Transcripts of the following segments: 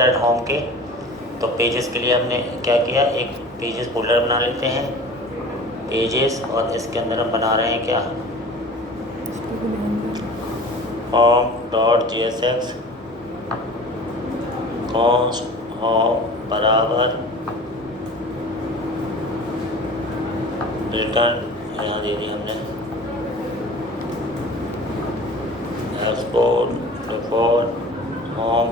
At home के। तो pages के लिए हमने क्या किया, एक पेजेस फोल्डर बना लेते हैं, पेजेस, और इसके अंदर हम बना रहे हैं क्या, home.jsx कॉन्स्ट होम बराबर रिटर्न, यहाँ दे दी हमने export default home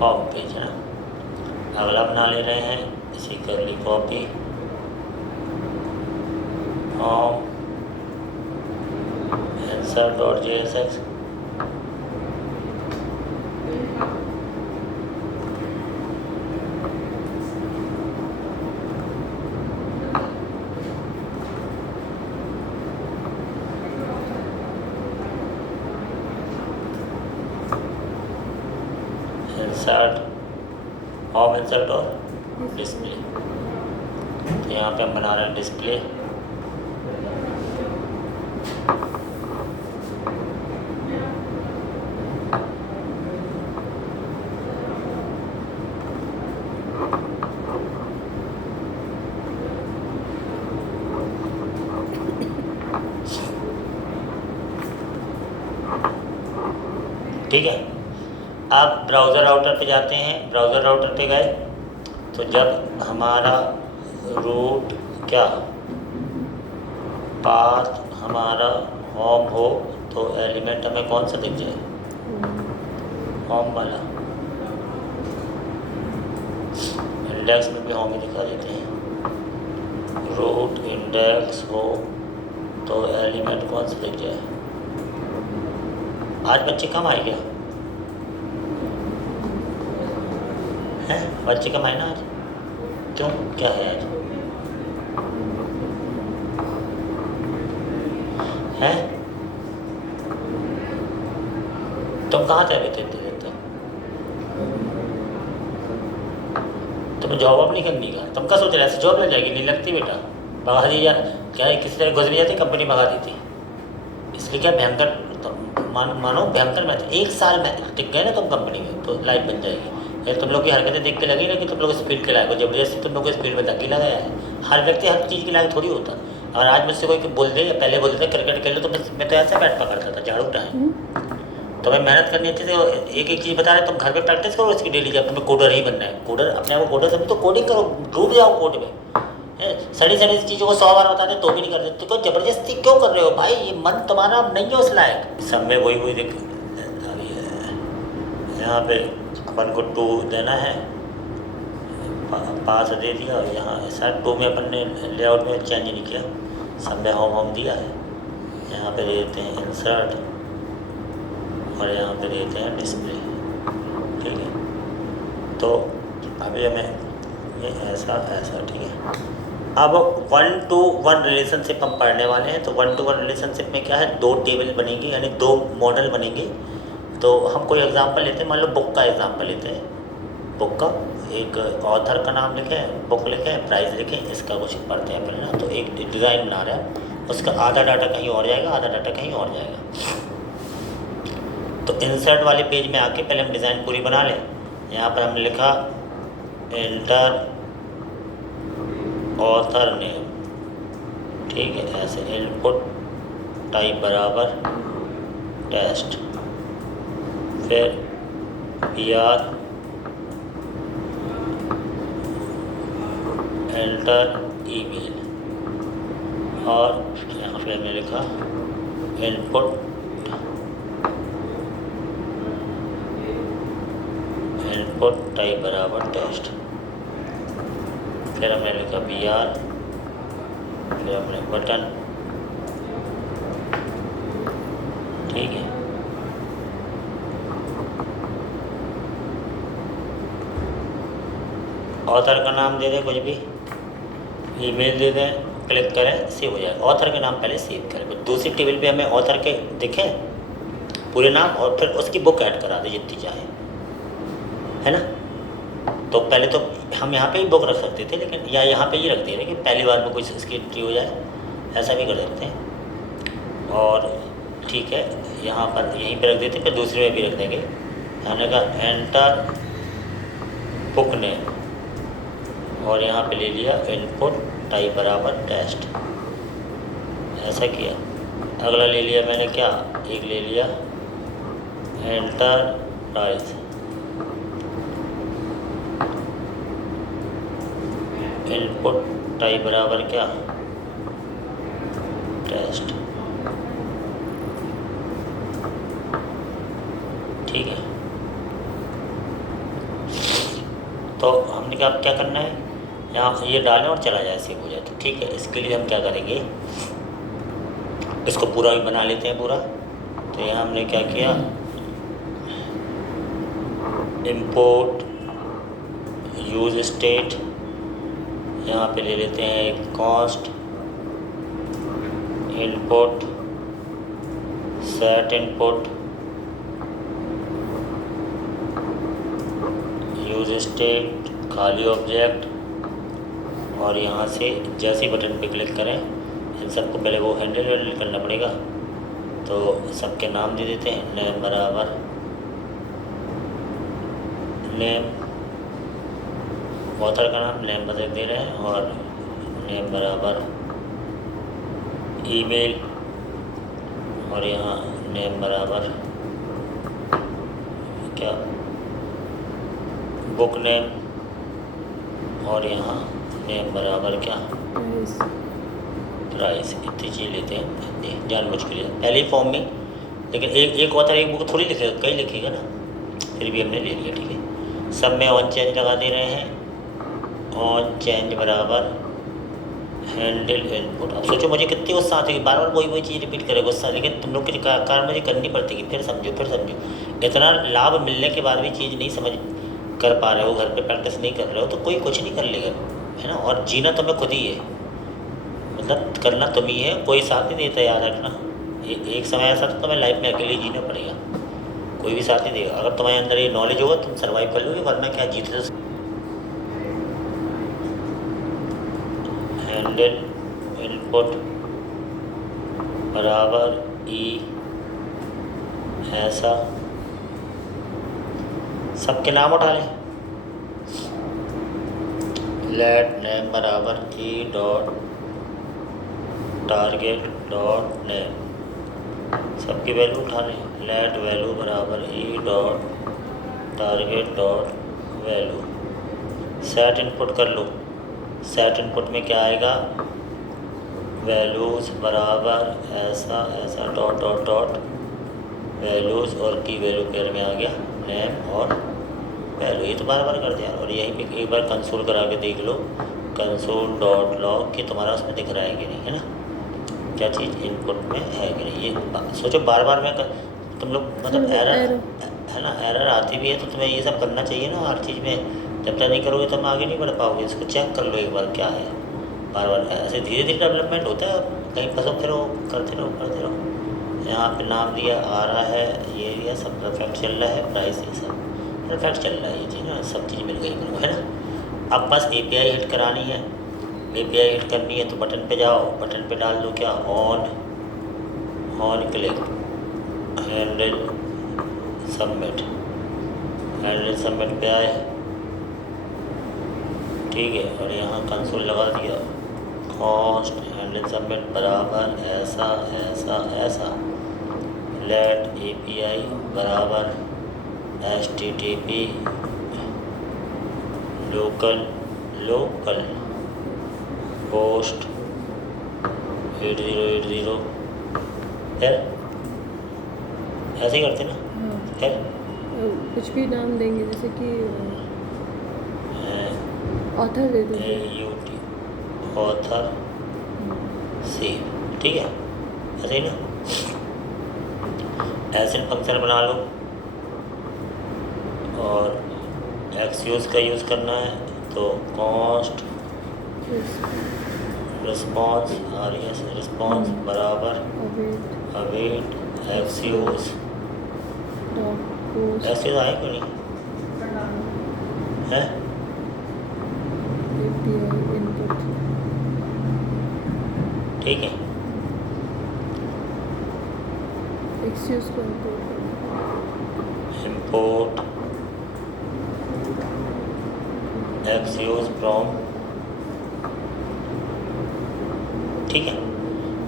home page है ना। अगला बना ले रहे हैं इसी कर ली copy, home answer.jsx insert home insert और डिस्प्ले। तो यहाँ पे हम बना रहे हैं डिस्प्ले, ठीक है। अब ब्राउज़र राउटर पे जाते हैं। ब्राउज़र राउटर पे गए तो जब हमारा रूट क्या पाथ हमारा होम हो तो एलिमेंट हमें कौन सा दिख जाए, होम वाला। इंडेक्स में भी होम ही दिखा देते हैं, रूट इंडेक्स हो तो एलिमेंट कौन सा दिख जाए। आज बच्चे कम आए क्या हैं, बच्चे कम आए ना आज, क्यों, क्या है आज हैं। तुम कहाँ जा रहे थे इतने देर तक, तुम्हें जॉब वॉब नहीं करनी का, तुम क्या सोच रहे ऐसे जॉब लग जाएगी, नहीं लगती बेटा, भगा दी यार, क्या है किसी तरह घुस भी जाती कंपनी भगा दी थी। इसलिए क्या भयंकर मानो भयंकर मैच, 1 साल में टिक गए ना तुम कंपनी में तो लाइफ बन जाएगी। या तुम लोग की हरकतें देख के लगी ना कि तुम लोग इस फील्ड के लायक हो, जबरदस्ती तुम लोग इस फील्ड में धक्की लगाया है। हर व्यक्ति हर चीज़ के लायक थोड़ी होता। और आज मुझसे कोई बोल दे, या पहले बोल देते क्रिकेट खेल लो, तो मैं तो ऐसे बैट पकड़ता था झाड़ू उठाए। तुम्हें मेहनत करनी अच्छे से, एक एक चीज़ बता रहे तुम घर पे प्रैक्टिस करो इसकी डेली, जब तुम्हें कोडर ही बनना है, कोडर अपने आप को कोडर समझो तो कोडिंग करो, डूब जाओ कोड में। सड़ी सड़ी चीज़ों को 100 बार बताते तो भी नहीं करते, तो कोई ज़बरदस्ती क्यों कर रहे हो भाई, ये मन तुम्हारा नहीं है उस लायक। सब में वही देख, यहाँ पे अपन को 2 देना है, पास दे दिया, और यहाँ सर 2 में अपन ने लेआउट में चेंज नहीं किया, सब में होम दिया है। यहाँ पे दे देते हैं इंसर्ट, और यहाँ पे देते हैं डिस्प्ले, ठीक है। तो अभी हमें ये ऐसा ठीक है। अब 1 to 1 रिलेशनशिप हम पढ़ने वाले हैं। तो 1 to 1 रिलेशनशिप में क्या है, 2 टेबल बनेंगी, यानी 2 मॉडल बनेंगे। तो हम कोई एग्जांपल लेते हैं, मान लो बुक का एग्जांपल लेते हैं। बुक का एक ऑथर का नाम लिखें, बुक लिखें, प्राइस लिखें, इसका कुछ पढ़ते हैं पहले ना। तो एक डिज़ाइन बना रहा है, उसका आधा डाटा कहीं और जाएगा, आधा डाटा कहीं और जाएगा। तो इंसर्ट वाले पेज में आके पहले हम डिज़ाइन पूरी बना लें। यहाँ पर हमने लिखा एंटर ऑथर नेम, ठीक है, ऐसे इनपुट टाइप बराबर टेस्ट, फिर PR एंटर ईमेल, और यहाँ पे हमने लिखा इनपुट टाइप बराबर टेस्ट, फिर हमने लिखा PR, फिर हमने बटन, ठीक है। ऑथर का नाम दे दें कुछ भी, ईमेल दे दें, क्लिक करें, सेव हो जाए। ऑथर के नाम पहले सेव करें, फिर दूसरी टेबल पे हमें ऑथर के दिखें पूरे नाम, और फिर उसकी बुक ऐड करा दें जितनी चाहे, है ना। तो पहले तो हम यहाँ पे ही बुक रख सकते थे, लेकिन या यहाँ पे ही रख दे रहे कि पहली बार में कुछ इसकी एंट्री हो जाए, ऐसा भी कर सकते हैं। और ठीक है, यहाँ पर यहीं पे रख देते, फिर दूसरे में भी रख देंगे। हमने कहा एंटर बुक नेम और यहाँ पे ले लिया इनपुट टाइप बराबर टेस्ट, ऐसा किया। अगला ले लिया मैंने क्या, एक ले लिया एंटर प्राइस, इनपुट टाइप बराबर क्या, टेस्ट, ठीक है। तो हमने कहा अब क्या करना है, यहाँ ये डालें और चला जाए, सेव हो जाए। तो ठीक है, इसके लिए हम क्या करेंगे, इसको पूरा भी बना लेते हैं पूरा। तो यहाँ हमने क्या किया, इंपोर्ट यूज स्टेट, यहाँ पे ले लेते हैं एक cost, input set input use state खाली ऑब्जेक्ट, और यहाँ से जैसे ही बटन पे क्लिक करें इन सबको पहले वो हैंडल करना पड़ेगा। तो सबके नाम दे देते हैं, नेम बराबर नेम, ऑथर का नाम नेम बदल दे रहे हैं, और नेम बराबर ईमेल, और यहाँ नेम बराबर क्या, बुक नेम, और यहाँ नेम बराबर क्या, प्राइस। इतनी चीज़ लेते हैं जानबूझ के लिए पहले ही फॉर्म में, लेकिन एक ऑथर एक बुक थोड़ी लिखेगा, कई लिखेगा ना, फिर भी हमने ले लिया, ठीक है। सब में ऑन चेंज लगा दे रहे हैं, ऑन चेंज बराबर हैंडल इनपुट। अब सोचो मुझे कितनी गुस्सा आती है, बार बार वही चीज़ रिपीट करे गुस्सा, लेकिन तुम लोग के कारण मुझे करनी पड़ती है, फिर समझो। इतना लाभ मिलने के बाद भी चीज़ नहीं समझ कर पा रहे हो, घर पे प्रैक्टिस नहीं कर रहे हो, तो कोई कुछ नहीं कर लेगा, है ना। और जीना तुम्हें खुद ही है, मतलब करना तुम ही है, कोई साथ नहीं देता, याद रखना। एक समय ऐसा तो तुम्हें लाइफ में अकेले जीना पड़ेगा, कोई भी साथ नहीं देगा। अगर तुम्हारे अंदर ये नॉलेज होगा तुम सर्वाइव कर लोगे, वरना क्या जीते। हैंडल इनपुट बराबर ई, ऐसा सबके नाम उठा लें, लेट नेम बराबर E dot target dot name, सबकी वैल्यू उठा लें, लेट वैल्यू बराबर E dot target dot value, set input कर लो। सेट इनपुट में क्या आएगा, वैल्यूज़ बराबर ऐसा डॉट डॉट डॉट वैल्यूज़, और की वैल्यू पेयर में आ गया नेम और वैल्यू। ये तो बार बार कर दिया। और यहीं पे एक बार कंसोल करा के देख लो, कंसोल डॉट लॉग कि तुम्हारा उसमें दिख रहा है कि नहीं, है ना, क्या चीज़ इनपुट में है कि नहीं। ये सोचो बार बार में तुम लोग मतलब एरर है ना, एरर आती भी है, तो तुम्हें ये सब करना चाहिए ना हर चीज़ में। जब तक नहीं करोगे तो तुम आगे नहीं बढ़ पाओगे। इसको चेक कर लो एक बार क्या है, बार बार ऐसे धीरे धीरे डेवलपमेंट होता है। कहीं फंसो फिरो, करते रहो। यहाँ पे नाम दिया आ रहा है, ये दिया, सब परफेक्ट चल रहा है, प्राइस ये सब परफेक्ट चल रहा है, ये चीज़ ना, सब चीज़ मिल गई मेरे को, है ना। अब बस API हिट करानी है, API हिट करनी है तो बटन पे जाओ, बटन पे डाल दो क्या, on click handle submit, handle submit पे आए, ठीक है। और यहाँ कंसोल लगा दिया, कॉस्ट हैंडल सबमिट बराबर ऐसा, लेट API बराबर HTTP लोकल पोस्ट 8080, फिर ऐसे ही करते ना, फिर कुछ भी नाम देंगे, जैसे कि ऑथर दे देंगे, ऑथर सेव, ठीक है, ऐसे ही ना। ऐसे फंक्शन बना लो, और एक्सक्यूज का यूज़ करना है तो कॉस्ट रिस्पॉन्स रिस्पॉन्स बराबर अवेट एक्सक्यूज आए क्यों नहीं है, ठीक है। एक्सक्यूज को इम्पोर्ट करना import excuse from, ठीक है,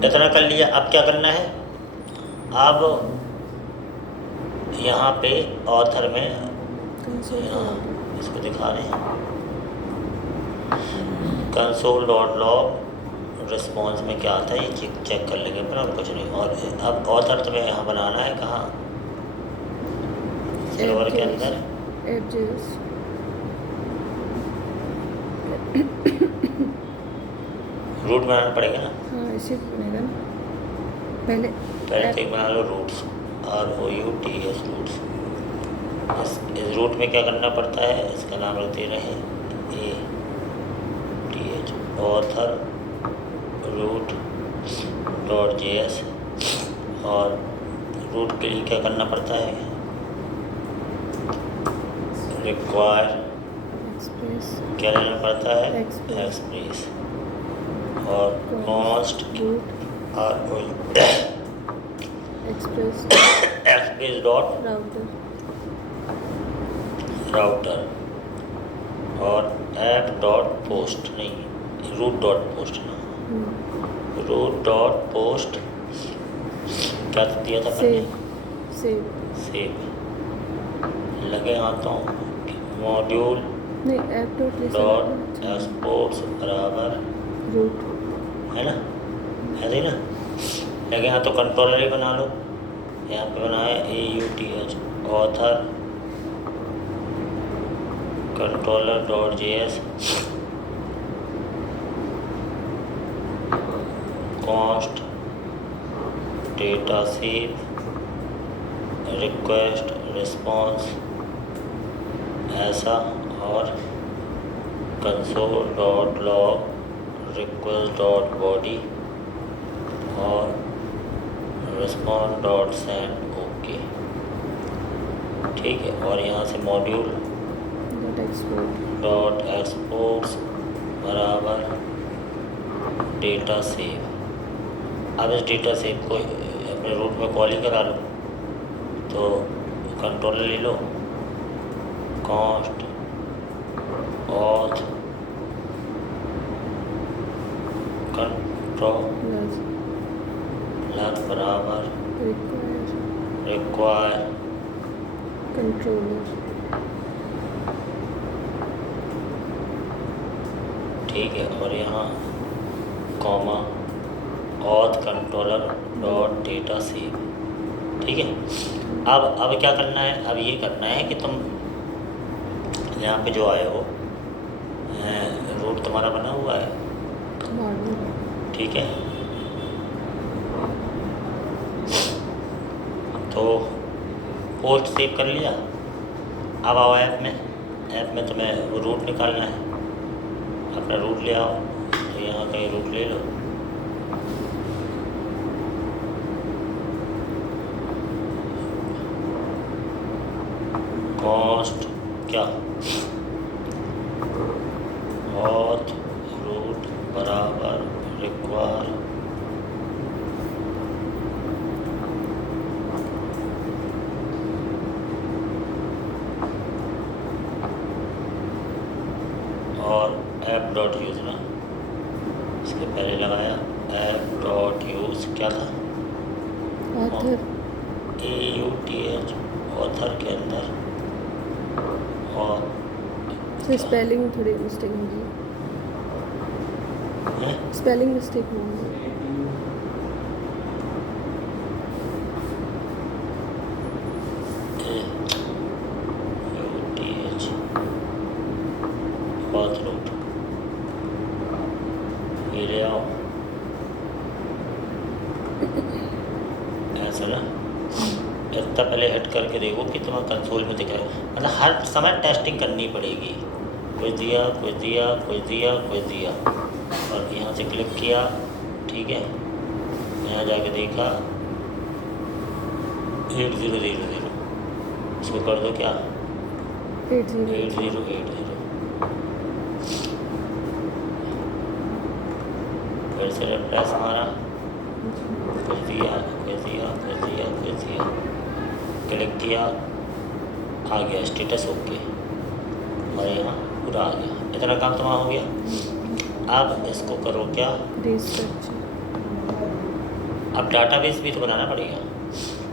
इतना कर लिया। अब क्या करना है, अब यहाँ पे ऑथर में कंसोल यहाँ इसको दिखा रहे हैं console.log रिस्पॉन्स में क्या आता है ये चेक कर लेंगे, पर और कुछ नहीं। और अब ऑथर तुम्हें यहाँ बनाना है कहाँ, सर्वर के अंदर App.js रूट बनाना पड़ेगा ना। हाँ इसी को बनेगा ना पहले तो एक बना लो रूट्स, ROUTS रूट्स। इस रूट में क्या करना पड़ता है, इसका नाम रख दे रहे हैं ATH ऑथर root.js। और रूट के लिए क्या करना पड़ता है, रिक्वायर एक्सप्रेस क्या लेना पड़ता है, Express। एक्सप्रेस। और const route express express dot router और ऐप डॉट पोस्ट, नहीं रूट डॉट पोस्ट ना, रूट डॉट पोस्ट क्या दिया था पहले, सेव सेव। लगे हाथों मॉड्यूल नहीं ऐप डॉट एक्सपोर्ट्स बराबर रूट है ना, ऐसे ही ना। लगे हाथों कंट्रोलर ही बना लो, यहाँ पे बनाया AUTH author controller.js const data save request response ऐसा, और console.log request.body और response.send ओके, ठीक है। और यहाँ से मॉड्यूल डॉट एक्सपोर्ट्स बराबर डेटा सेव। अब इस डेटा सेव को अपने रूट में कॉल ही करा लो, तो कंट्रोलर ले लो, कॉन्स्ट ऑथ कंट्रोलर बराबर रिक्वायर कंट्रोलर ठीक है। और यहाँ comma auth controller dot data save, ठीक है। अब क्या करना है, अब ये करना है कि तुम यहाँ पे जो आए हो रूट तुम्हारा बना हुआ है, ठीक है। तो पोस्ट सेव कर लिया। अब आओ ऐप में तुम्हें वो रूट निकालना है, अपना रूट ले आओ, तो यहाँ कहीं रूट ले लो, कॉस्ट क्या ऑथ रूट बराबर रिक्वायर और ऐप डॉट यूज़ ना, इसके पहले लगाया ऐप डॉट यूज़ क्या था, ऑथर AUTH ऑथर के अंदर, और स्पेलिंग में थोड़ी मिस्टेक होगी, स्पेलिंग मिस्टेक होगी। AUTH ऑथ रूट ये ले आओ, ऐसा ना। इतना पहले हिट करके देखो कि तुम्हारा कंसोल में दिख रहा है, मतलब हर समय टेस्टिंग करनी पड़ेगी, कुछ दिया कुछ दिया कुछ दिया कुछ दिया, और यहाँ से क्लिक किया, ठीक है। यहाँ जाके देखा 8000, इसको कर दो क्या 8080, फिर से रिफ्रेश मारा, कुछ दिया कुछ दिया कुछ दिया कुछ दिया, आ गया स्टेटस ओके, और यहाँ पूरा आ गया। इतना काम तुम्हारा हो गया। अब इसको करो क्या, रिस्ट्रक्चर। अब डाटाबेस भी तो बनाना पड़ेगा।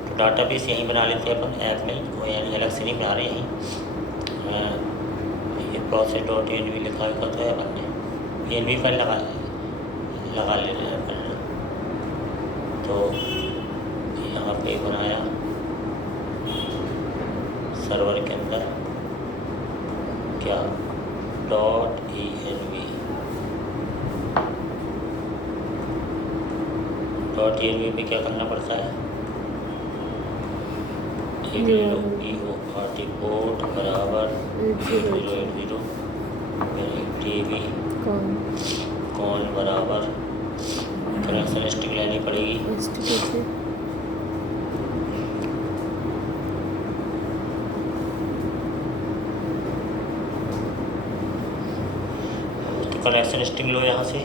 तो डाटाबेस यहीं बना लेते हैं अपन ऐप में, वो यानी अलग से नहीं बना रहे यहीं। ये process.env लिखा हुआ तो है अपन ने, env फाइल लगा ले रहे हैं अपन। तो यहाँ पे बनाया सर्वर के अंदर क्या .env पे क्या करना पड़ता है, पोर्ट बराबर 8080 DB कौन बराबर कनेक्शन स्ट्रिंग लेनी पड़ेगी। तो कनेक्शन स्ट्रिंग लो यहाँ से,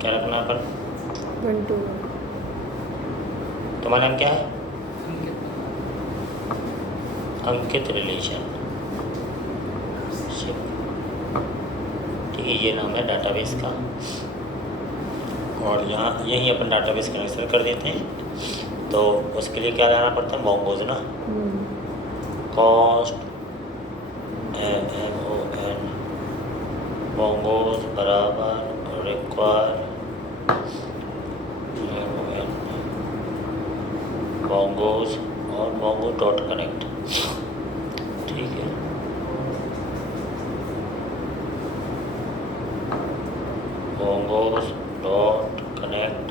क्या रखना अपन, 121। तुम्हारा नाम क्या है, अंकित रिलेशन, ठीक है, ये नाम है डाटाबेस का। और यहाँ यहीं अपन डाटाबेस कनेक्शन कर देते हैं। तो उसके लिए क्या लाना पड़ता है, मोंगोज ना, कॉस्ट MON मोंगोज बराबर रिक्वायर मोंगोज और mongo.connect, ठीक है। mongo's.connect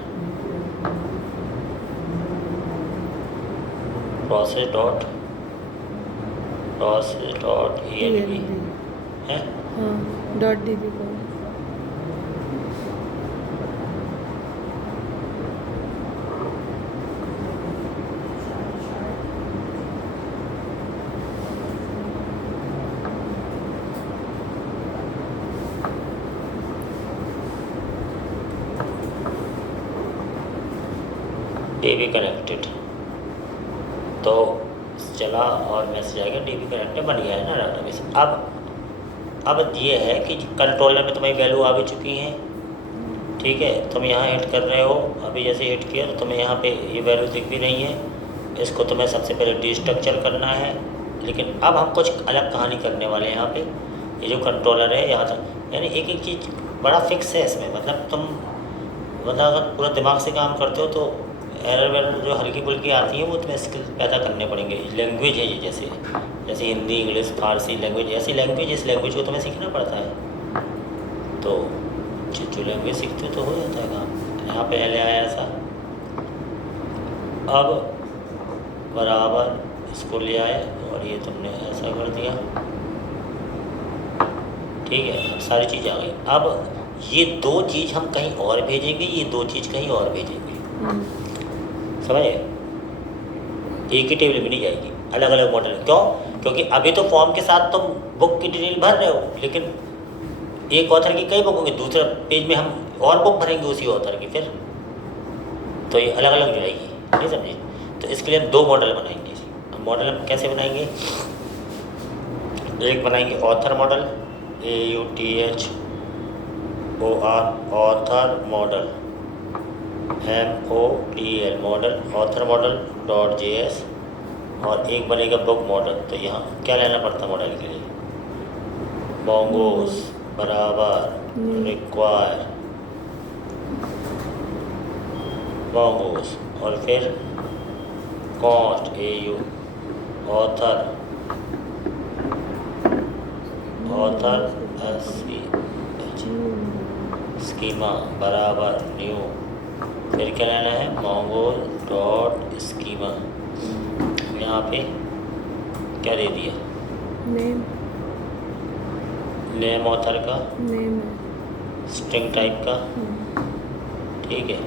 process.env है, हाँ .db का DB कनेक्टेड, तो चला और मैसेज आएगा DB कनेक्टेड, बन गया है ना डाटाबेस। अब ये है कि कंट्रोलर में तुम्हारी वैल्यू आ भी चुकी हैं, ठीक है। तुम यहाँ हिट कर रहे हो, अभी जैसे हिट किया तो तुम्हें यहाँ पे ये वैल्यू दिख भी रही है। इसको तुम्हें सबसे पहले डिस्ट्रक्चर करना है, लेकिन अब हम कुछ अलग कहानी करने वाले हैं। यहाँ पे ये जो कंट्रोलर है यहाँ तक, यानी एक एक चीज़ बड़ा फिक्स है इसमें, मतलब तुम अगर पूरा दिमाग से काम करते हो तो एरर वेरर जो हल्की फुल्की आती है वो तुम्हें स्किल पैदा करने पड़ेंगे। लैंग्वेज है ये, जैसे हिंदी, इंग्लिश, फारसी लैंग्वेज, ऐसी लैंग्वेज, इस लैंग्वेज को तुम्हें सीखना पड़ता है। तो जो लैंग्वेज सीखते हो तो हो जाता है काम। यहाँ पे ले आया ऐसा, अब बराबर इसको ले आए और ये तुमने ऐसा कर दिया, ठीक है। अब सारी चीज़ आ गई। अब ये दो चीज़ हम कहीं और भेजेंगे, ये दो चीज़ कहीं और भेजेंगे, समझे। एक ही टेबल में नहीं जाएगी, अलग अलग मॉडल। क्यों? क्योंकि अभी तो फॉर्म के साथ तुम बुक की डिटेल भर रहे हो, लेकिन एक ऑथर की कई बुक होंगी, दूसरा पेज में हम और बुक भरेंगे उसी ऑथर की, फिर तो ये अलग अलग जाएगी, नहीं समझे। तो इसके लिए हम दो मॉडल बनाएंगे। मॉडल हम कैसे बनाएंगे, एक बनाएंगे author model, AUTHOR author model, MODL model, author model .js, और एक बनेगा बुक मॉडल। तो यहाँ क्या लेना पड़ता है मॉडल के लिए, मोंगोज बराबर रिक्वायर मोंगोज, और फिर कॉस्ट AU ऑथर स्कीमा बराबर न्यू, फिर क्या लेना है, mongo.schema। यहाँ पे क्या दे दिया, नेम ऑथर का, स्ट्रिंग टाइप का, ठीक है,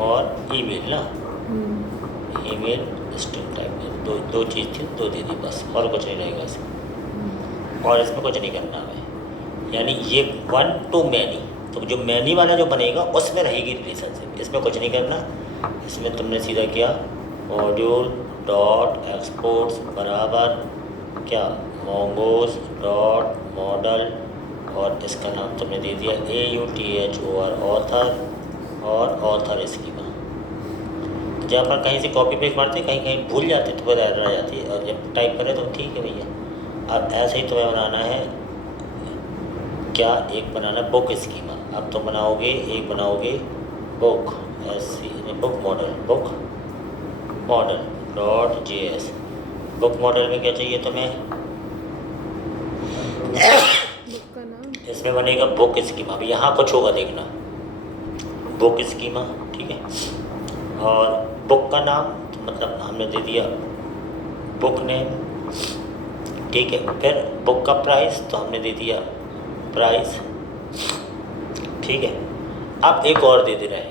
और ईमेल ना, ईमेल स्ट्रिंग टाइप में दो चीज़ थी, दो दे दी बस, और कुछ नहीं रहेगा इसमें, और इसमें कुछ नहीं करना हमें। यानी ये वन टू मैनी, तो जो मैनी वाला जो बनेगा उसमें रहेगी रिलेशनशिप, इसमें कुछ नहीं करना। इसमें तुमने सीधा किया मॉड्यूल डॉट एक्सपोर्ट्स बराबर क्या मोंगोज डॉट मॉडल, और इसका नाम तुमने दे दिया AUTHOR ऑथर, और ऑथर स्कीमा। जहाँ पर कहीं से कॉपी पेस्ट मारते कहीं कहीं भूल जाते तो फिर एरर आ जाती है, और जब टाइप करें तो ठीक है भैया। अब ऐसे ही तुम्हें बनाना है क्या, एक बनाना बुक स्कीमा। अब तुम बनाओगे, एक बनाओगे book book model dot JS। Book model में क्या चाहिए तुम्हें, बुक का नाम, इसमें बनेगा बुक स्कीमा। अब यहाँ कुछ होगा देखना, बुक स्कीमा, ठीक है। और बुक का नाम तो मतलब हमने दे दिया बुक नेम, ठीक है। फिर बुक का प्राइस तो हमने दे दिया प्राइस, ठीक है। अब एक और दे रहे हैं,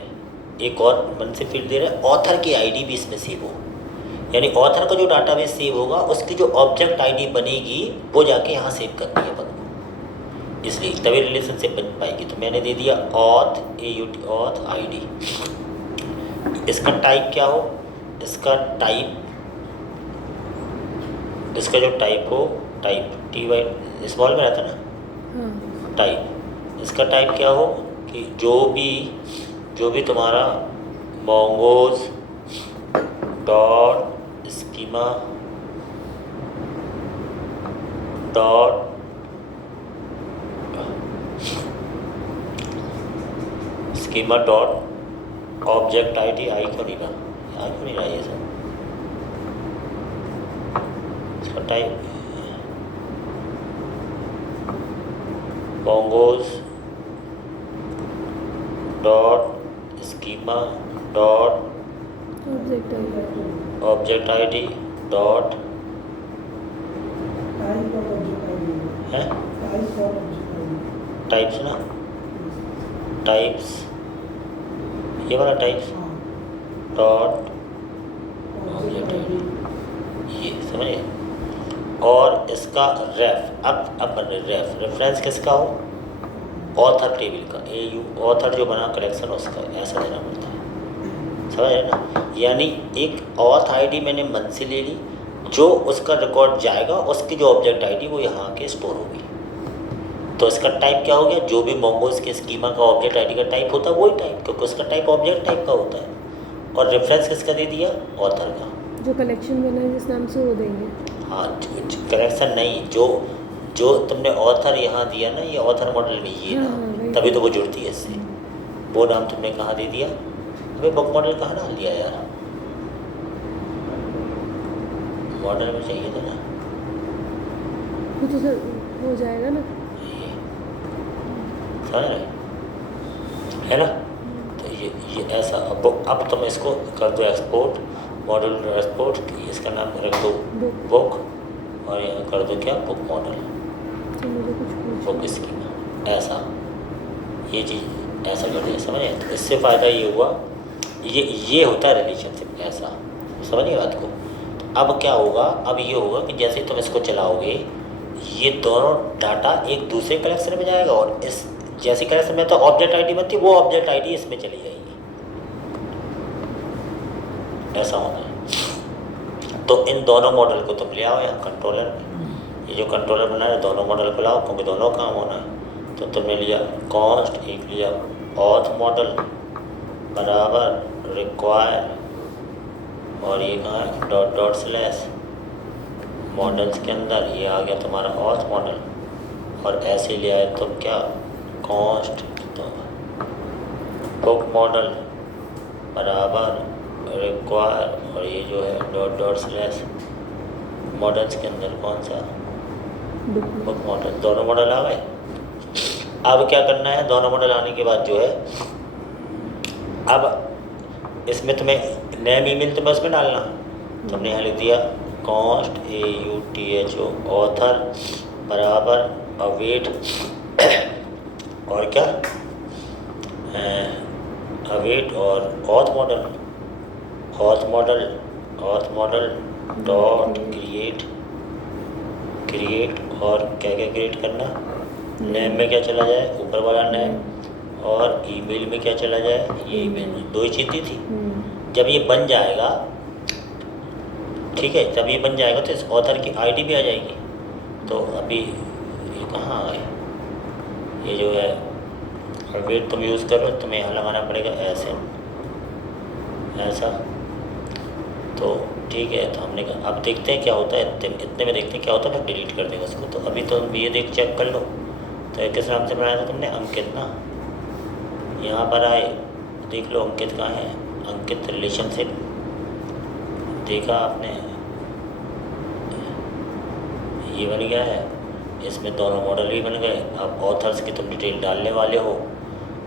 एक और मन से फिर दे रहे हैं ऑथर की आईडी भी इसमें सेव हो, यानी ऑथर का जो डाटाबेस सेव होगा उसकी जो ऑब्जेक्ट आईडी बनेगी वो जाके यहाँ सेव करनी है बंद, इसलिए तभी रिलेशनशिप बन पाएगी। तो मैंने दे दिया ऑथ ऑथ आईडी। इसका टाइप क्या हो, इसका टाइप, इसका जो टाइप हो, टाइप TY स्मॉल में रहता ना हाँ, टाइप, इसका टाइप क्या हो कि जो भी तुम्हारा Mongoose dot schema dot schema dot object आईडी, आई क्यों नहीं रहा ये सब, इसका type Mongoose dot schema dot object ID, object ID dot है टाइप्स ना, टाइप्स ये वाला टाइप्स डॉट ऑब्जेक्ट आईडी, ये समझिए। और इसका रेफ, अब बन रेफ, रेफरेंस किसका हो, ऑथर टेबल का, ऑथर जो बना कलेक्शन उसका, ऐसा देना पड़ता है, समझ रहे ना। यानी एक ऑथ आईडी मैंने मन से ले ली, जो उसका रिकॉर्ड जाएगा उसकी जो ऑब्जेक्ट आईडी वो यहाँ के स्टोर होगी। तो इसका टाइप क्या हो गया, जो भी मोंगोज के स्कीमा का ऑब्जेक्ट आईडी का टाइप होता है वही टाइप, क्योंकि उसका टाइप ऑब्जेक्ट टाइप का होता है। और रेफरेंस किसका दे दिया, ऑथर का, जो कलेक्शन बना है जिस नाम से वो देंगे। हाँ करेक्शन नहीं, जो तुमने ऑथर यहाँ दिया ना, ये ऑथर मॉडल में ये हाँ, नाम, हाँ, तभी तो वो जुड़ती है इससे, वो नाम तुमने कहाँ दे दिया, अबे बुक मॉडल कहाँ डाल दिया यार, मॉडल में चाहिए था ना, वो तो सर हो जाएगा ना, ये समझ रहे है ना। तो ये ऐसा, अब तुम इसको कर दो एक्सपोर्ट, मॉडल एक्सपोर्ट, इसका नाम रख दो बुक, और यहाँ कर दो क्या, बुक मॉडल, तो मुझे कुछ पूछना बुक स्कीमा, ऐसा ये चीज़ ऐसा कर दिया, समझे। तो इससे फ़ायदा ये हुआ, ये होता है रिलेशनशिप ऐसा, समझिए बात को। अब क्या होगा, अब ये होगा कि जैसे तुम इसको चलाओगे ये दोनों डाटा एक दूसरे कलेक्शन में जाएगा, और इस जैसी कलेक्शन में तो ऑब्जेक्ट आईडी बनती है वो ऑब्जेक्ट आईडी इसमें चली जाएगी, ऐसा होना है। तो इन दोनों मॉडल को तुम ले आओ यहाँ कंट्रोलर में, ये जो कंट्रोलर बना है दोनों मॉडल को लाओ, क्योंकि दोनों काम होना है। तो तुमने लिया कॉस्ट, एक लिया ऑथ मॉडल बराबर रिक्वायर, और ये कहाँ है डॉट डॉट स्लैश मॉडल्स के अंदर, ये आ गया तुम्हारा ऑथ मॉडल, और ऐसे ले आए तुम क्या कॉस्ट, तो बुक मॉडल बराबर रिक्वायर, और ये जो है डॉट डॉट स्लैश मॉडल्स के अंदर कौन सा बुक मॉडल, दोनों मॉडल आ गए। अब क्या करना है, दोनों मॉडल आने के बाद जो है, अब इसमें तुम्हें नेम ईमेल तुम्हें उसमें डालना, तुमने यहाँ लिख दिया कॉस्ट AUTHO ऑथर बराबर अवेट, और क्या अवेट और auth model auth model dot create और क्या क्या क्रिएट करना, नेम में क्या चला जाए, ऊपर वाला नेम, और ईमेल में क्या चला जाए, ये ईमेल, दो ही चीज़ें थी। जब ये बन जाएगा, ठीक है, जब ये बन जाएगा तो इस ऑथर की आईडी भी आ जाएगी। तो अभी ये कहाँ है, ये जो है वेट तुम यूज़ करो, तुम्हें यहाँ लगाना पड़ेगा ऐसे, ऐसा। तो ठीक है, तो हमने कहा अब देखते हैं क्या होता है, इतने में देखते हैं क्या होता है, फिर डिलीट कर देगा उसको। तो अभी तो ये देख चेक कर लो। तो किस नाम से बनाया था तुमने, अंकित ना, यहाँ पर आए देख लो अंकित कहाँ है, अंकित रिलेशनशिप देखा आपने, ये बन गया है, इसमें दोनों मॉडल भी बन गए। अब ऑथर्स की तुम डिटेल डालने वाले हो,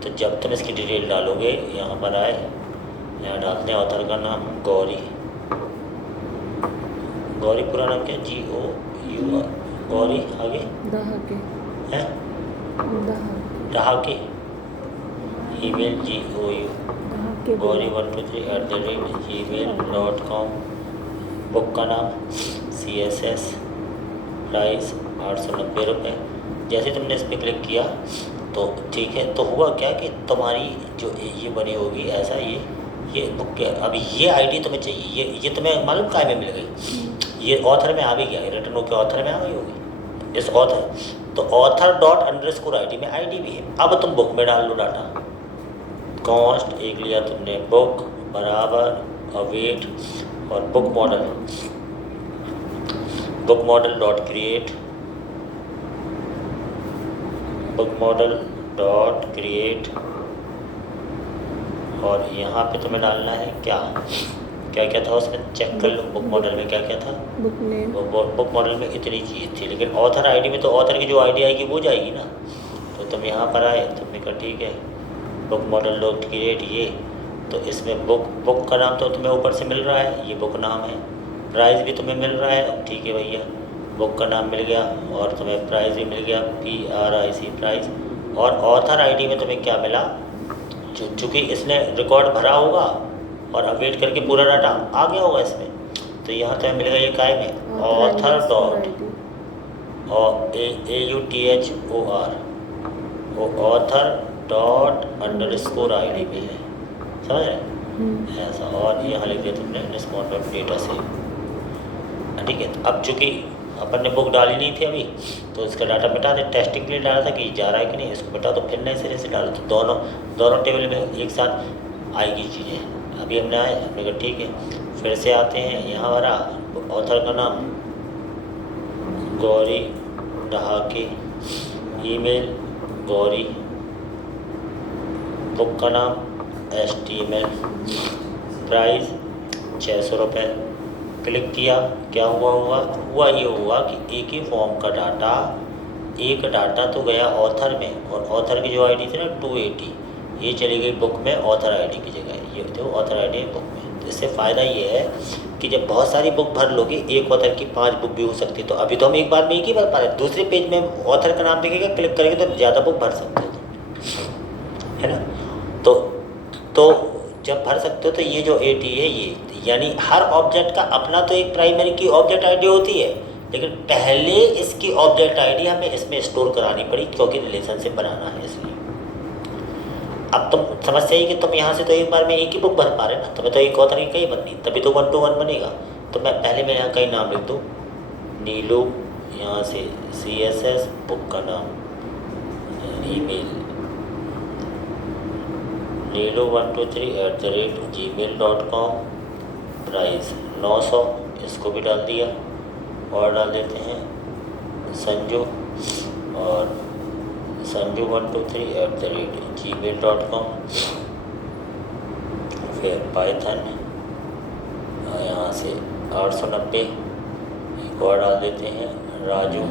तो जब तुम इसकी डिटेल डालोगे यहाँ पर आए, यहाँ डालते हैं ऑथर का नाम गौरी, गौरी पूरा नाम क्या, GOUR, गौरी, आगे हैं Dahake, email Gauri 123@gmail.com, book का नाम CSS, प्राइस 890 रुपये। जैसे तुमने इस पर क्लिक किया तो ठीक है, तो हुआ क्या कि तुम्हारी जो ये बनी होगी ऐसा, ये बुक के, अभी ये आईडी तुम्हें चाहिए, ये तुम्हें मालूम काय में मिल गई, ये ऑथर में आ भी गया, रिटर्न होकर ऑथर में आ गई होगी इस ऑथर। तो author._id में आईडी भी है। अब तुम बुक में डाल लो डाटा, कॉस्ट एक लिया तुमने, बुक बराबर अवेट, और बुक मॉडल डॉट क्रिएट, और यहाँ पे तुम्हें डालना है क्या क्या था उसमें, चेक कर लो बुक मॉडल में क्या क्या था। बुक मॉडल में इतनी चीज़ थी, लेकिन ऑथर आईडी में तो ऑथर की जो आईडी आएगी वो जाएगी ना। तो तुम यहाँ पर आए, तुमने कहा ठीक है बुक मॉडल डॉट क्रिएट, ये तो इसमें बुक का नाम तो तुम्हें ऊपर से मिल रहा है, ये बुक नाम है, प्राइस भी तुम्हें मिल रहा है, ठीक है भैया, बुक का नाम मिल गया और तुम्हें प्राइस भी मिल गया, PRIC प्राइस। और ऑथर आईडी में तुम्हें क्या मिला, चूँकि इसने रिकॉर्ड भरा होगा और अपडेट करके पूरा डाटा आ गया होगा इसमें, तो यहाँ तुम्हें मिलेगा ये काय में ऑथर डॉट AUTHOR _ID में है, समझ रहे ऐसा। और यहाँ लिख दिया तुमने रिस्पॉन्ड ऑफ डेटा से, ठीक है। अब चूँकि अपन ने बुक डाली नहीं थी अभी, तो इसका डाटा मिटा दे, टेस्टिंग के लिए डाला था कि जा रहा है कि नहीं, इसको मिटा दो, फिर नए सिरे से डालो, तो दोनों टेबल में एक साथ आएगी चीज़ें। अभी हमने आए, हमने कहा ठीक है, फिर से आते हैं यहाँ वाला, ऑथर का नाम गौरी डहाके, ईमेल गौरी, बुक का नाम HTML, प्राइस 600 रुपये। क्लिक किया, क्या हुआ ये हुआ कि एक ही फॉर्म का एक डाटा तो गया ऑथर में, और ऑथर की जो आईडी थी ना 280, ये चली गई बुक में ऑथर आईडी की जगह, ये देखो ऑथर आईडी है बुक में। तो इससे फ़ायदा ये है कि जब बहुत सारी बुक भर लोगे, एक ऑथर की 5 बुक भी हो सकती है, तो अभी तो हम एक बार में एक ही भर पा रहे हैं, दूसरे पेज में ऑथर का नाम दिखेगा, क्लिक करेंगे तो ज़्यादा बुक भर सकते हो, है ना। तो जब भर सकते हो तो ये जो 80 है, ये यानी हर ऑब्जेक्ट का अपना तो एक प्राइमरी की ऑब्जेक्ट आईडी होती है, लेकिन पहले इसकी ऑब्जेक्ट आईडी हमें इसमें स्टोर करानी पड़ी, क्योंकि रिलेशनशिप बनाना है इसलिए। अब तुम समस्या है कि तुम यहाँ से तो एक बार में एक ही बुक भर पा रहे ना, तुम्हें तो एक ऑथर की कहीं बननी, तभी तो 1 to 1 बनेगा। तो मैं यहाँ कहीं नाम लिख दूँ, नीलू, यहाँ से CSS, बुक का नाम, ईमेल नीलू123@gmail.com, प्राइस 900, इसको भी डाल दिया। और डाल देते हैं संजू, और संजू123@gmail.com, फिर पाइथन, यहाँ से 890, एक और डाल देते हैं राजू,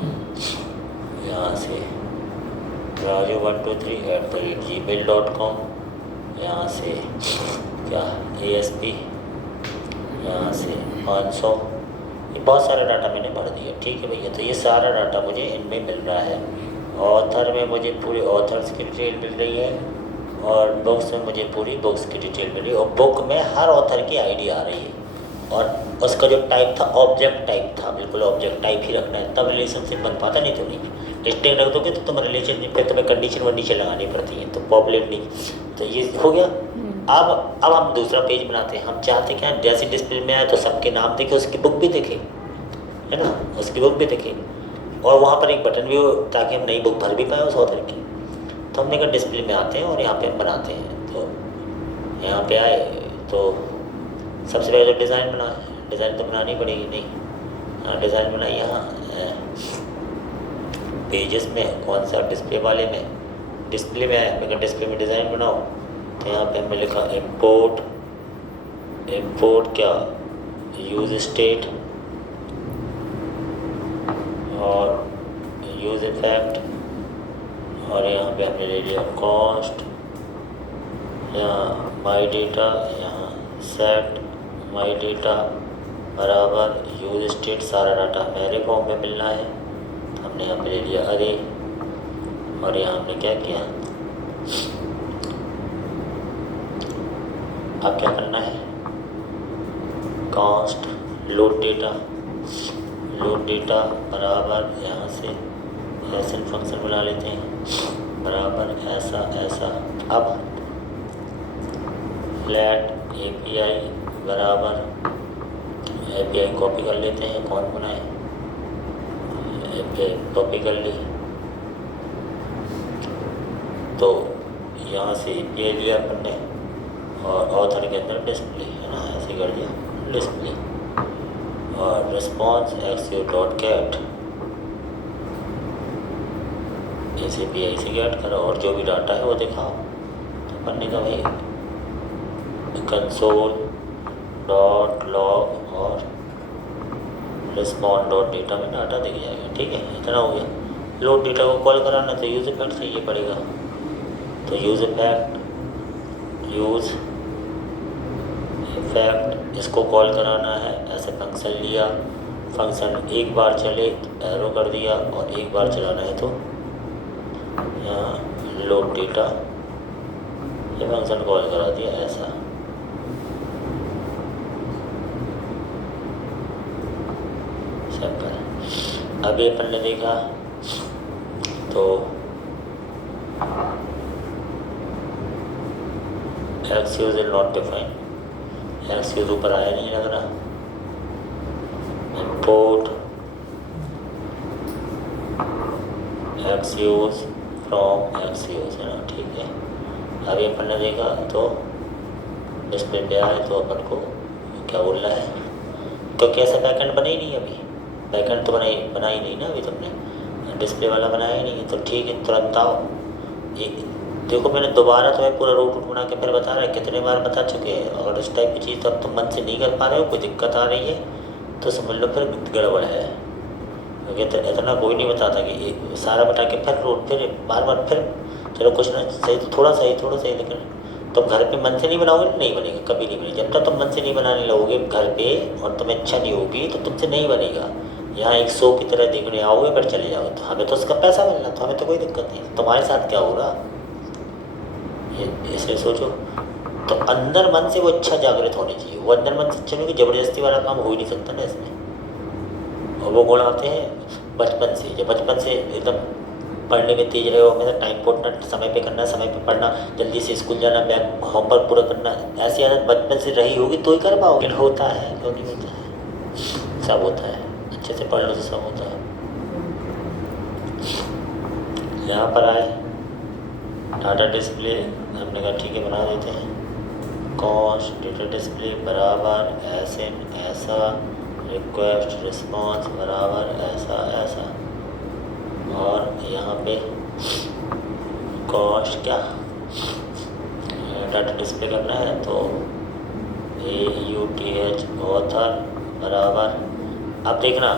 यहाँ से राजू123@gmail.com, यहाँ से क्या ASP, यहाँ से 500, ये बहुत सारा डाटा मैंने भर दिया, ठीक है भैया। तो ये सारा डाटा मुझे इनमें मिल रहा है। ऑथर में मुझे पूरे ऑथर्स की डिटेल मिल रही है, और बुक्स में मुझे पूरी बुक्स की डिटेल मिल रही है, और बुक में हर ऑथर की आईडी आ रही है। और उसका जो टाइप था ऑब्जेक्ट टाइप था, बिल्कुल ऑब्जेक्ट टाइप ही रखना है, तब रिलेशनशिप बन पाता, नहीं तो नहीं। स्ट्रिंग रख दोगे तो तुम रिलेशन, फिर तुम्हें कंडीशन वंडीशन लगानी पड़ती है, तो पॉपुलेट नहीं। तो ये हो गया। अब हम दूसरा पेज बनाते हैं। हम चाहते क्या है, जैसे डिस्प्ले में आए तो सबके नाम देखे, उसकी बुक भी देखे, है ना, उसकी बुक भी देखे, और वहाँ पर एक बटन भी हो ताकि हम नई बुक भर भी पाए उस ऑथर की। तो हमने कहा डिस्प्ले में आते हैं और यहाँ पे हम बनाते हैं। तो यहाँ पे आए तो सबसे पहले तो डिज़ाइन डिज़ाइन तो बनानी पड़ेगी, नहीं, हाँ डिज़ाइन बनाई। यहाँ पेजेस में कौन सा, डिस्प्ले वाले में, डिस्प्ले में आया, मैं डिस्प्ले में डिज़ाइन बनाओ। तो यहाँ पे हमने लिखा इम्पोर्ट क्या, यूज स्टेट और यूज इफेक्ट, और यहाँ पे हमने ले लिया कॉस्ट, यहाँ माई डेटा, यहाँ सेट माई डेटा बराबर यूज स्टेट, सारा डाटा मेरे फॉर्म में मिलना है, तो हमने यहाँ पे ले लिया अरे। और यहाँ हमने क्या किया, अब क्या करना है, कॉस्ट लोड डेटा बराबर, यहाँ से ऐसे फंक्शन बना लेते हैं, बराबर ऐसा ऐसा। अब फ्लैट API बराबर, API कॉपी कर लेते हैं, कौन बनाए, API कॉपी कर ली। तो यहाँ से API लिया अपन ने, और ऑथर के अंदर डिस्प्ले, है ना, ऐसे कर दिया डिस्प्ले, और रिस्पॉन्स xu.get, इस API से गेट करो, और जो भी डाटा है वो दिखाओ। तो अपन ने कहा भाई कंसोल.log और respond.data में डाटा दिख जाएगा, ठीक है, इतना हो गया। लोड डेटा को कॉल कराना तो यूज इफेक्ट चाहिए पड़ेगा, तो यूज इफेक्ट इसको कॉल कराना है, ऐसे फंक्शन लिया, फंक्शन एक बार चले तो एरो कर दिया, और एक बार चलाना है तो यहाँ लोड डेटा, ये फंक्शन कॉल करा दिया ऐसा। सिंपल। अभी अपन ने देखा तो excuse is not defined, excuse ऊपर आया नहीं लग रहा, इम्पोर्ट एक्सक्यूज फ्रॉम एक्सक्यूज, है ना, ठीक है। अभी अपन ने देखा तो डिस्प्ले पे आए तो अपन को क्या बोल रहा है, क्योंकि ऐसा बैकएंड बना ही नहीं अभी, बैकएंड तो बनाई नहीं ना अभी तुमने, डिस्प्ले वाला बनाया ही नहीं, तो ठीक है तुरंत आओ। ये देखो मैंने दोबारा तुम्हें पूरा रूट बना के फिर बता रहा है, कितने बार बता चुके हैं। अगर इस टाइप की चीज़ तो अब तुम मन से नहीं कर पा रहे हो, कोई दिक्कत आ रही है तो समझ लो फिर गड़बड़ है, क्योंकि तो इतना कोई नहीं बताता कि ये सारा बता के फिर रूट, फिर बार बार फिर, चलो कुछ ना सही तो थोड़ा सही, लेकिन तुम घर पे मन से नहीं बनाओगे, नहीं बनेगा, कभी नहीं बनेगा। जब तक तुम मन से नहीं बनाने लगोगे घर पे और तुम्हें अच्छा नहीं होगी तो तुमसे नहीं बनेगा। यहाँ एक शो की तरह देखने आओगे फिर चले जाओगे, तो हमें तो उसका पैसा मिलना, तो हमें तो कोई दिक्कत नहीं, तुम्हारे साथ क्या होगा ये इसलिए सोचो। तो अंदर मन से वो इच्छा जागृत होनी चाहिए, वो अंदर मन से इच्छा नहीं, ज़बरदस्ती वाला काम हो ही नहीं सकता ना इसमें। और वो गुण आते हैं बचपन से, जब बचपन से एकदम पढ़ने में तेज रहे हो, हमेशा टाइम पढ़ना, समय पे करना, समय पे पढ़ना, जल्दी से स्कूल जाना, बैग होमवर्क पूरा करना, ऐसी आदत बचपन से रही होगी तो ही कर पाओगे। होता है क्यों नहीं होता है, सब होता है, अच्छे से पढ़ लो तो सब होता है। यहाँ पर आए डाटा डिस्प्ले, हमने कहा ठीक है बना देते हैं, कॉस्ट डेटा डिस्प्ले बराबर ऐसे ऐसा, रिक्वेस्ट रिस्पॉन्स बराबर ऐसा ऐसा, और यहाँ पे कॉस्ट क्या डाटा डिस्प्ले करना है तो AUTH ऑथर बराबर, अब देखना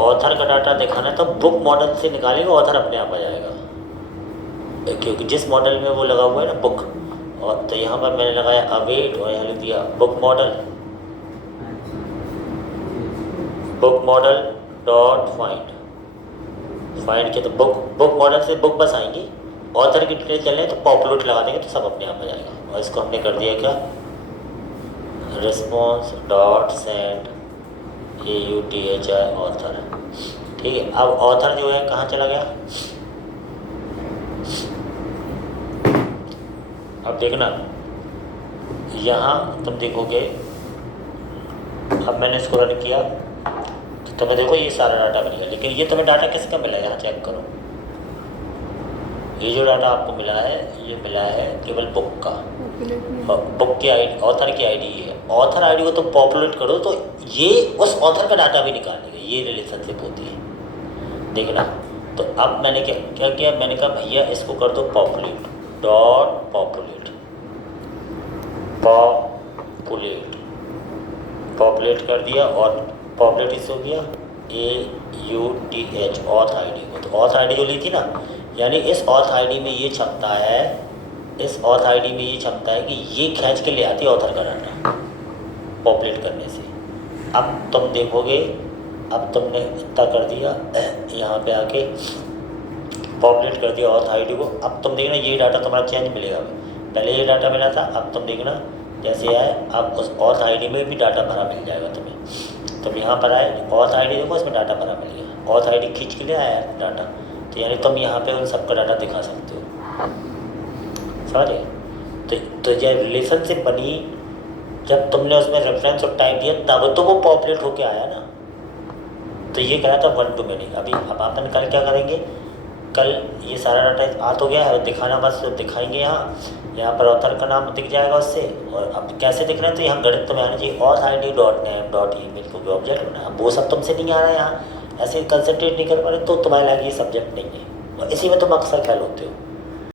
ऑथर का डाटा दिखाना है तो बुक मॉडल से निकालेंगे, ऑथर अपने आप आ जाएगा, क्योंकि जिस मॉडल में वो लगा हुआ है ना बुक, और तो यहाँ पर मैंने लगाया अवेट और यहाँ लिख दिया बुक मॉडल डॉट फाइंड के, तो बुक मॉडल से बुक बस आएंगी, ऑथर की डिटेल चल रहे तो पॉपुलेट लगा देंगे तो सब अपने आप आ जाएगा। और इसको हमने कर दिया क्या, response dot send AUTHI author. ठीक है, अब ऑथर जो है कहाँ चला गया, अब देखना यहाँ तुम देखोगे, अब मैंने इसको रन किया तो तुम्हें देखो ये सारा डाटा मिल गया, लेकिन ये तुम्हें डाटा किसका मिला है, यहाँ चेक करो, ये जो डाटा आपको मिला है ये मिला है केवल बुक का, बुक की आईडी, ऑथर की आईडी है, ऑथर आईडी को तुम पॉपुलेट करो तो ये उस ऑथर का डाटा भी निकालेगा, ये रिलेशनशिप होती है, देखना। तो अब मैंने क्या किया, मैंने कहा भैया इसको कर दो पॉपुलेट, डॉट पॉपुलेट, पॉपुलेट कर दिया, और पॉपुलेट इससे हो गया AUTH ऑथ आईडी को, तो ऑथ आईडी जो ली थी ना, यानी इस ऑथ आईडी में ये क्षमता है, इस ऑथ आईडी में ये क्षमता है कि ये खींच के ले आती है ऑथर का डाटा पॉपुलेट करने से। अब तुम देखोगे, अब तुमने इतना कर दिया, यहाँ पे आके पॉपुलेट कर दिया ऑथ आईडी को, अब तुम देखना ये डाटा तुम्हारा चेंज मिलेगा, पहले ये डाटा मिला था, अब तुम देखना जैसे आए, अब उस ऑथ आईडी में भी डाटा भरा मिल जाएगा तुम्हें। तुम यहाँ पर आए, ऑथ आईडी देखो इसमें डाटा भरा मिल गया, ऑथ आईडी खींच के ले आया डाटा, तो यानी तुम यहाँ पे उन सबका डाटा दिखा सकते हो, समझे। तो जब रिलेशनशिप बनी, जब तुमने उसमें रेफरेंस और टाइप दिया तब तो वो पॉपुलेट होके आया ना, तो ये कहा था वन टू मैनी। अब अपन कल क्या करेंगे, कल ये सारा डाटा आ तो गया है, दिखाना बस दिखाएंगे, यहाँ पर ऑथर का नाम दिख जाएगा उससे, और अब कैसे दिख रहे हैं तो यहाँ गणित में आना चाहिए, auth ID dot name dot email को भी ऑब्जेक्ट होना है, अब वो सब तुमसे नहीं आ रहा है, यहाँ ऐसे कंसंट्रेट नहीं कर पा रहे तो तुम्हारे लायक ये सब्जेक्ट नहीं है, और इसी में तुम अक्सर फेल होते हो।